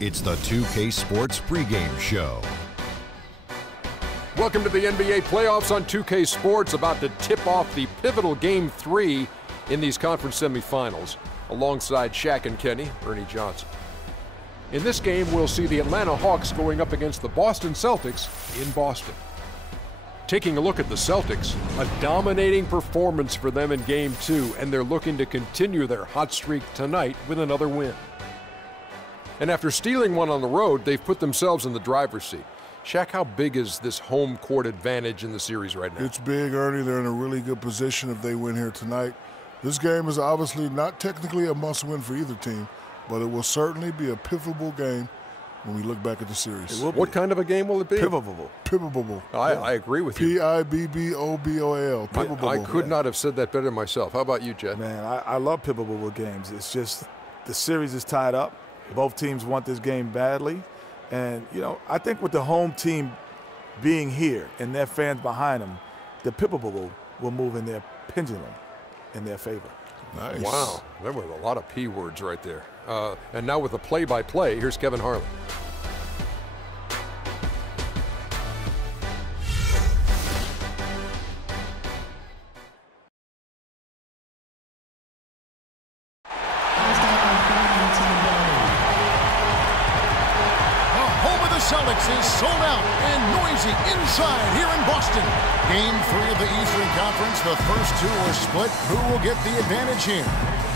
It's the 2K Sports pregame show. Welcome to the NBA playoffs on 2K Sports, about to tip off the pivotal Game 3 in these conference semifinals. Alongside Shaq and Kenny, Ernie Johnson. In this game, we'll see the Atlanta Hawks going up against the Boston Celtics in Boston. Taking a look at the Celtics, a dominating performance for them in Game 2, and they're looking to continue their hot streak tonight with another win. And after stealing one on the road, they've put themselves in the driver's seat. Shaq, how big is this home court advantage in the series right now? It's big, Ernie. They're in a really good position if they win here tonight. This game is obviously not technically a must-win for either team, but it will certainly be a pivotal game when we look back at the series. What kind of a game will it be? Pivotal. Pivotal. I agree with you. P-I-B-B-O-B-O-L. Pivotal. I could not have said that better myself. How about you, Jed? Man, I love pivotal games. It's just the series is tied up. Both teams want this game badly. And, you know, I think with the home team being here and their fans behind them, the pivotal will move in their pendulum in their favor. Nice. Wow, there were a lot of P words right there. And now with the play-by-play, here's Kevin Harlan. Celtics is sold out and noisy inside here in Boston. Game 3 of the Eastern Conference. The first two are split. Who will get the advantage here?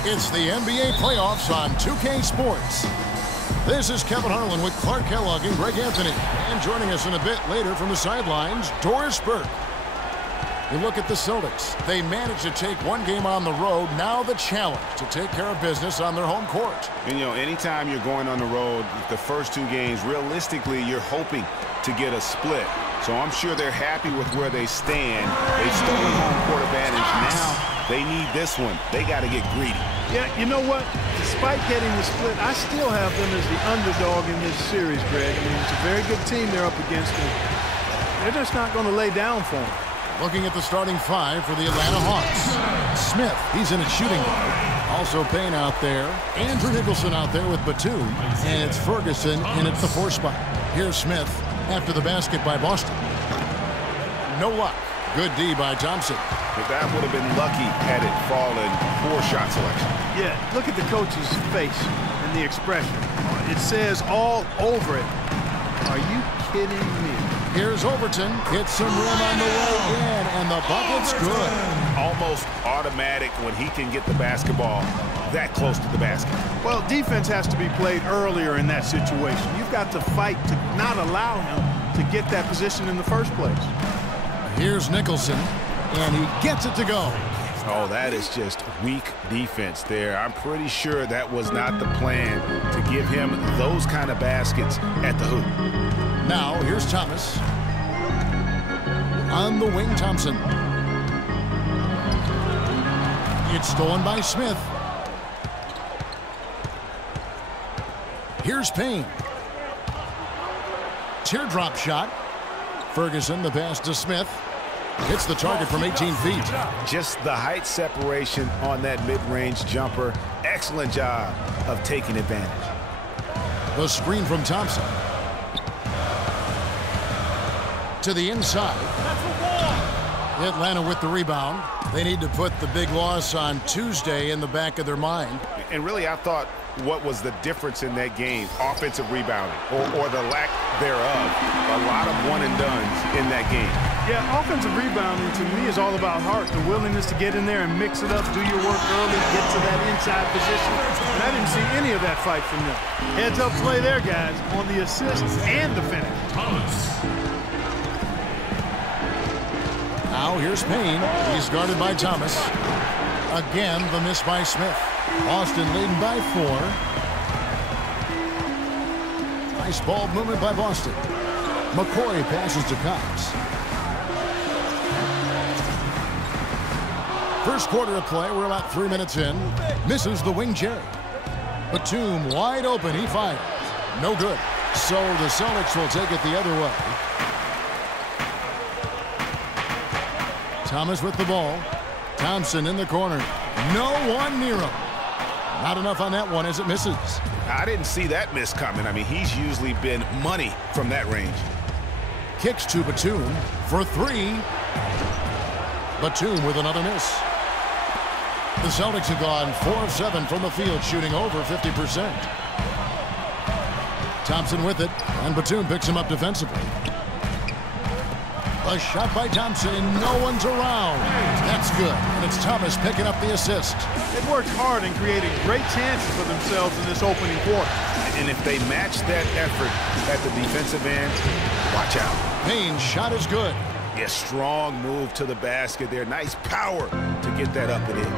It's the NBA playoffs on 2K Sports. This is Kevin Harlan with Clark Kellogg and Greg Anthony. And joining us in a bit later from the sidelines, Doris Burke. We look at the Celtics. They managed to take one game on the road. Now the challenge to take care of business on their home court. And, you know, anytime you're going on the road, the first two games, realistically, you're hoping to get a split. So I'm sure they're happy with where they stand. They've stolen home court advantage. Now they need this one. They got to get greedy. Yeah, you know what? Despite getting the split, I still have them as the underdog in this series, Greg. I mean, it's a very good team they're up against, and they're just not going to lay down for them. Looking at the starting five for the Atlanta Hawks. Smith, he's in at shooting guard. Also Payne out there. Andrew Nicholson out there with Batum. And it's Ferguson in at the 4 spot. Here's Smith after the basket by Boston. No luck. Good D by Thompson. But that would have been lucky had it fallen. Poor shot selection. Yeah, look at the coach's face and the expression. It says all over it. Are you kidding me? Here's Overton, hits some rim on the way in, and the bucket's good. Almost automatic when he can get the basketball that close to the basket. Well, defense has to be played earlier in that situation. You've got to fight to not allow him to get that position in the first place. Here's Nicholson, and he gets it to go. Oh, that is just weak defense there. I'm pretty sure that was not the plan to give him those kind of baskets at the hoop. Now, here's Thomas. On the wing, Thompson. It's stolen by Smith. Here's Payne. Teardrop shot. Ferguson, the pass to Smith. Hits the target from 18 feet. Just the height separation on that mid-range jumper. Excellent job of taking advantage. The screen from Thompson. To the inside. Atlanta with the rebound. They need to put the big loss on Tuesday in the back of their mind. And really, I thought what was the difference in that game? Offensive rebounding or the lack thereof. A lot of one-and-dones in that game. Yeah, offensive rebounding to me is all about heart, the willingness to get in there and mix it up, do your work early, get to that inside position. And I didn't see any of that fight from them. Heads-up play there, guys, on the assist and the finish. Now here's Payne. He's guarded by Thomas. Again, the miss by Smith. Boston leading by 4. Nice ball movement by Boston. McCoy passes to Cox. First quarter of play. We're about 3 minutes in. Misses the wing Jerry. Batum wide open. He fires. No good. So the Celtics will take it the other way. Thomas with the ball. Thompson in the corner. No one near him. Not enough on that one as it misses. I didn't see that miss coming. I mean, he's usually been money from that range. Kicks to Batum for three. Batum with another miss. The Celtics have gone 4 of 7 from the field, shooting over 50%. Thompson with it, and Batum picks him up defensively. A shot by Thompson, and no one's around. That's good, and it's Thomas picking up the assist. They've worked hard in creating great chances for themselves in this opening quarter. And if they match that effort at the defensive end, watch out. Payne's shot is good. Yeah, strong move to the basket there. Nice power to get that up and in.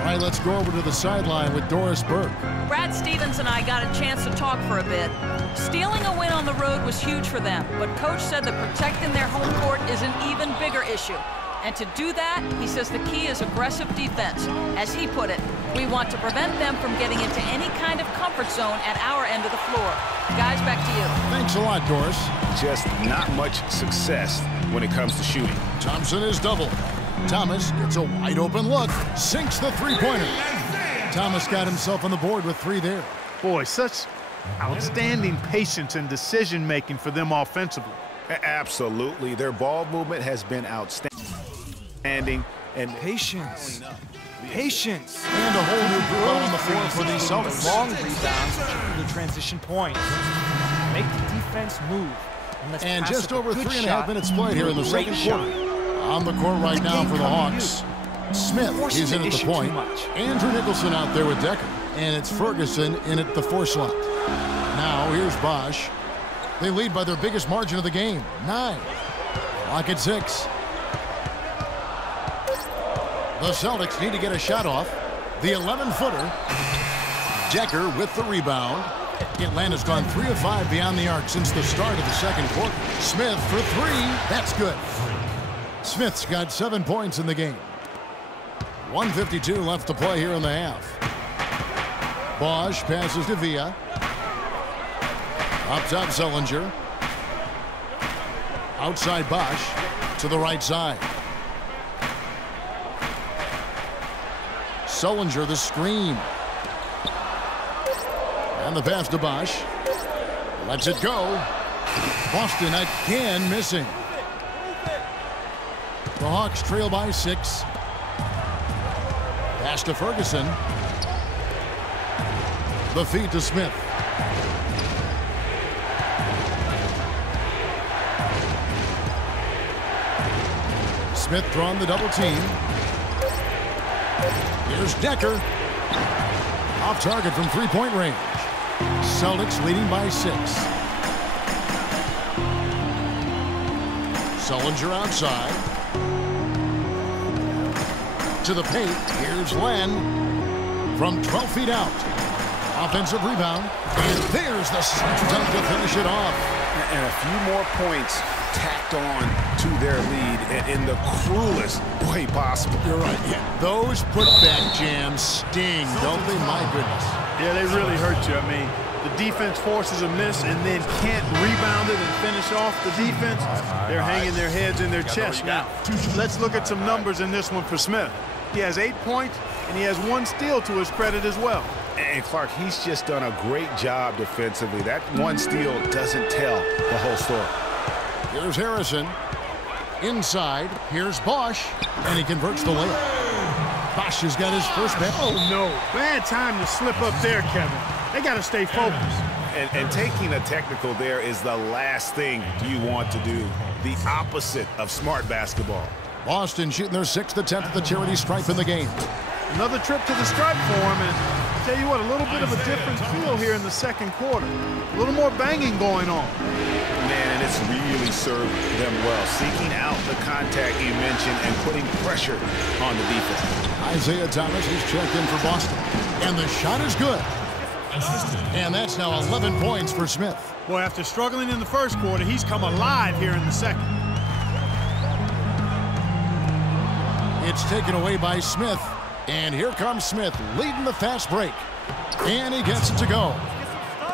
All right, let's go over to the sideline with Doris Burke. Brad Stevens and I got a chance to talk for a bit. Stealing a win on the road was huge for them, but Coach said that protecting their home court is an even bigger issue. And to do that, he says the key is aggressive defense. As he put it, we want to prevent them from getting into any kind of comfort zone at our end of the floor. Guys, back to you. Thanks a lot, Doris. Just not much success when it comes to shooting. Thompson is doubled. Thomas gets a wide open look, sinks the three-pointer. Thomas got himself on the board with 3 there. Boy, such outstanding patience and decision-making for them offensively. Absolutely. Their ball movement has been outstanding. And patience. Patience. And a whole new group out on the floor for these Celtics. Long rebounds to the transition point. Make the defense move. And just over 3.5 minutes played here in the second quarter. On the court right now for the Hawks. Smith is in at the point. Andrew Nicholson out there with Decker. And it's Ferguson in at the 4 slot. Now here's Bosch. They lead by their biggest margin of the game, 9. Clock at 6. The Celtics need to get a shot off. The 11-footer. Decker with the rebound. Atlanta's gone 3 of 5 beyond the arc since the start of the second quarter. Smith for 3. That's good. Smith's got 7 points in the game. 1:52 left to play here in the half. Bosch passes to Villa. Up top, Sullinger. Outside Bosch to the right side. Sullinger the screen. And the pass to Bosch. Lets it go. Boston again missing. The Hawks trail by 6. Pass to Ferguson. The feed to Smith. Smith drawn the double team. Here's Decker. Off target from 3-point range. Celtics leading by 6. Sullinger outside. To the paint. Here's Len from 12 feet out. Offensive rebound. And there's the dunk to finish it off. And a few more points tacked on to their lead in the cruelest way possible. You're right. Yeah. Those putback jams sting, don't they? My goodness. Yeah, they really hurt you. I mean, the defense forces a miss and then can't rebound it and finish off the defense. They're hanging their heads in their chest now. Let's look at some numbers in this one for Smith. He has 8 points, and he has 1 steal to his credit as well. And Clark, he's just done a great job defensively. That 1 steal doesn't tell the whole story. Here's Harrison. Inside, here's Bosch, and he converts the layup. Bosch has got his first bet. Oh, no. Bad time to slip up there, Kevin. They got to stay focused. And taking a technical there is the last thing you want to do. The opposite of smart basketball. Boston shooting their 6th attempt at the charity stripe in the game. Another trip to the stripe for him, and I'll tell you what, a little bit of a different feel here in the second quarter. A little more banging going on. Man, and it's really served them well. Seeking out the contact you mentioned and putting pressure on the defense. Isaiah Thomas is checked in for Boston. And the shot is good. And that's now 11 points for Smith. Boy, after struggling in the first quarter, he's come alive here in the second. It's taken away by Smith. And here comes Smith leading the fast break. And he gets it to go.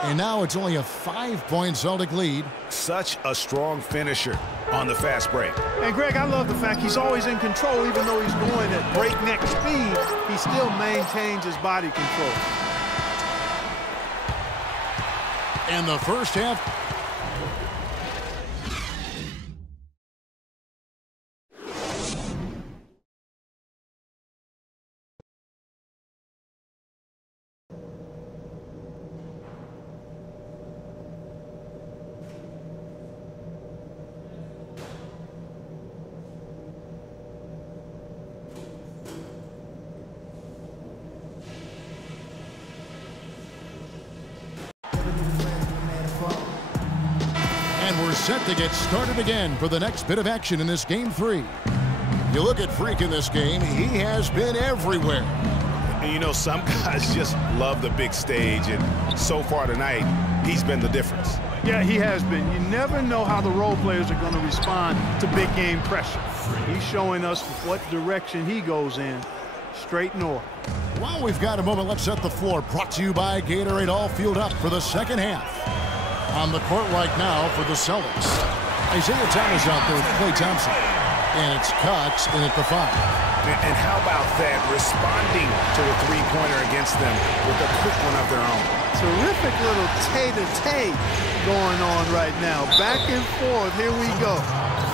And now it's only a 5-point Celtic lead. Such a strong finisher on the fast break. And Greg, I love the fact he's always in control. Even though he's going at breakneck speed, he still maintains his body control. And the first half. And we're set to get started again for the next bit of action in this game 3. You look at Freak in this game, he has been everywhere. And you know, some guys just love the big stage, and so far tonight, he's been the difference. Yeah, he has been. You never know how the role players are going to respond to big game pressure. He's showing us what direction he goes in. Straight north. While we've got a moment, let's set the floor. Brought to you by Gatorade. All fueled up for the second half. On the court right now for the Celtics, Isaiah Thomas out there with Klay Thompson. And it's Cox in at the 5. And how about that, responding to a three-pointer against them with a quick one of their own. Terrific little tay-to-tay going on right now. Back and forth, here we go.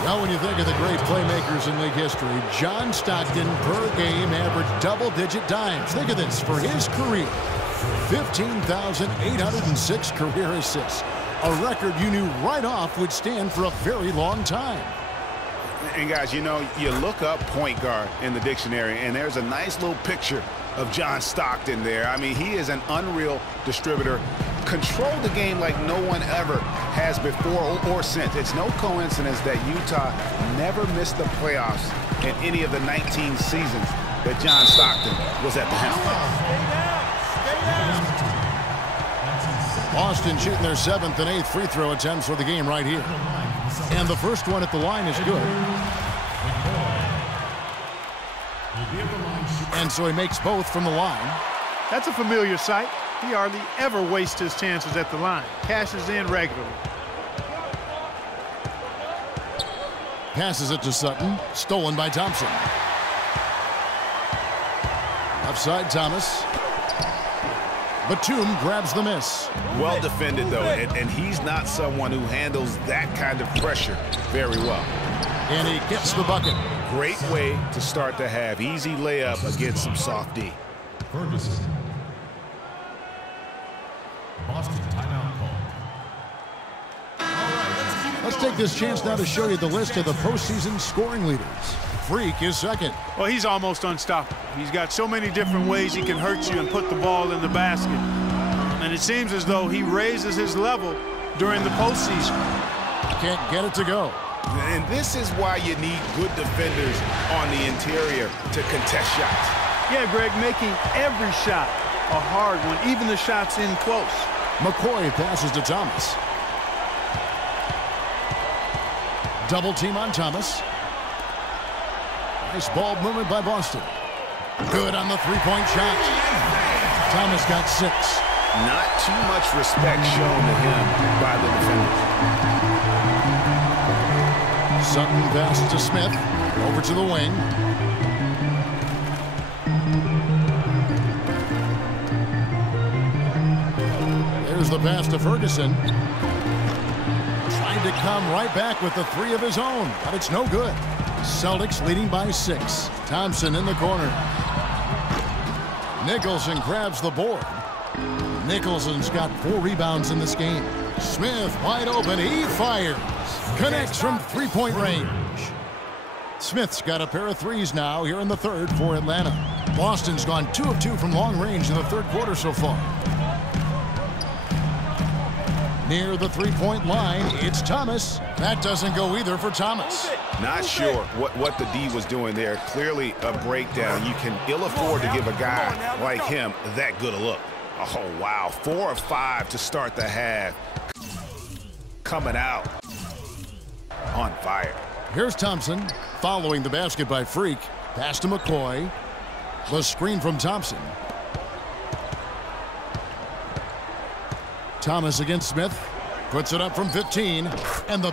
Well, when you think of the great playmakers in league history, John Stockton per game averaged double-digit dimes. Think of this, for his career, 15,806 career assists. A record you knew right off would stand for a very long time. And guys, you know, you look up point guard in the dictionary, and there's a nice little picture of John Stockton there. I mean, he is an unreal distributor. Controlled the game like no one ever has before or since. It's no coincidence that Utah never missed the playoffs in any of the 19 seasons that John Stockton was at the helm. Boston shooting their 7th and 8th free throw attempts for the game right here. And the first one at the line is good. And so he makes both from the line. That's a familiar sight. He hardly ever wastes his chances at the line. Cashes in regularly. Passes it to Sutton. Stolen by Thompson. Left side, Thomas. Batum grabs the miss. Well defended, though, and he's not someone who handles that kind of pressure very well. And he gets the bucket. Great way to start the half. Easy layup against some soft D. Ferguson. Boston timeout call. Let's take this chance now to show you the list of the postseason scoring leaders. Freak is second. Well, he's almost unstoppable. He's got so many different ways he can hurt you and put the ball in the basket. And it seems as though he raises his level during the postseason. Can't get it to go. And this is why you need good defenders on the interior to contest shots. Yeah, Greg, making every shot a hard one, even the shots in close. McCoy passes to Thomas. Double team on Thomas. Nice ball movement by Boston. Good on the three-point shot. Thomas got 6. Not too much respect shown to him by the defender. Sutton passes to Smith. Over to the wing. There's the pass to Ferguson. Trying to come right back with the 3 of his own, but it's no good. Celtics leading by 6. Thompson in the corner. Nicholson grabs the board. Nicholson's got 4 rebounds in this game. Smith wide open. He fires. Connects from three-point range. Smith's got a pair of threes now here in the third for Atlanta. Boston's gone 2 of 2 from long range in the third quarter so far. Near the three-point line, it's Thomas. That doesn't go either for Thomas. Not sure what the D was doing there. Clearly a breakdown. You can ill afford to give a guy like him that good a look. Oh, wow. 4 of 5 to start the half. Coming out on fire. Here's Thompson following the basket by Freak. Pass to McCoy. The screen from Thompson. Thomas against Smith. Puts it up from 15. And the